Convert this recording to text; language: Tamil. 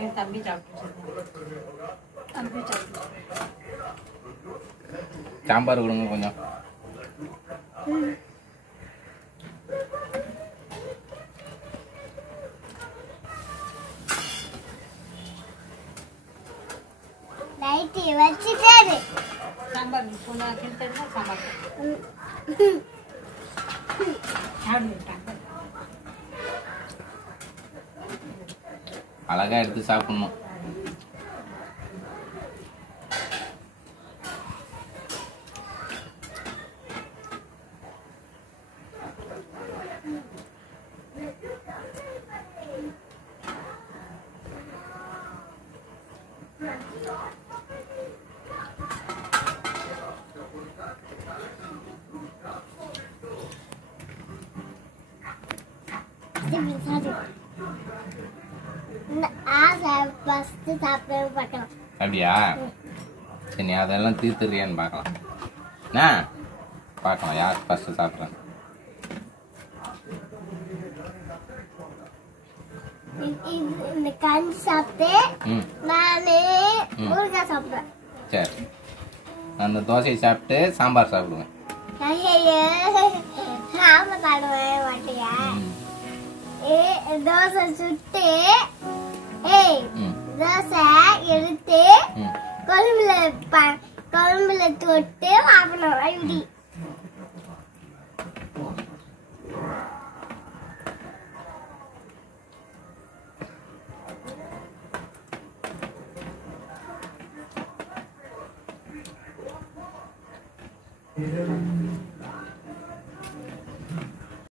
என் தம்பி சாப்பிட்டு தம்பி சாப்பிட்டு சாம்பார் கொடுங்க கொஞ்சம். லைட் வச்சிட்டாரு. சாம்பார் போனா கிட்டத்தட்ட சாம்பார் அழகா எடுத்து சாப்பிடணும். அப்படியா? சரி, அதெல்லாம் தீர்த்துறியான்னு பார்க்கலாம். என்ன பார்க்கலாம் யார் ஃபர்ஸ்ட் சாப்பிட்றேன். இந்த கஞ்சி சாப்பிட்டு நானு ஊறுகாய் சாப்பிடுவேன். சரி, அந்த தோசையை சாப்பிட்டு சாம்பார் சாப்பிடுவேன். சாம்பார் சாப்பிடுவேன் மாட்டியா? தோசை சுட்டு தோசை எடுத்து குழம்புல தொட்டு சாப்பிடணும். அப்படி Thank you.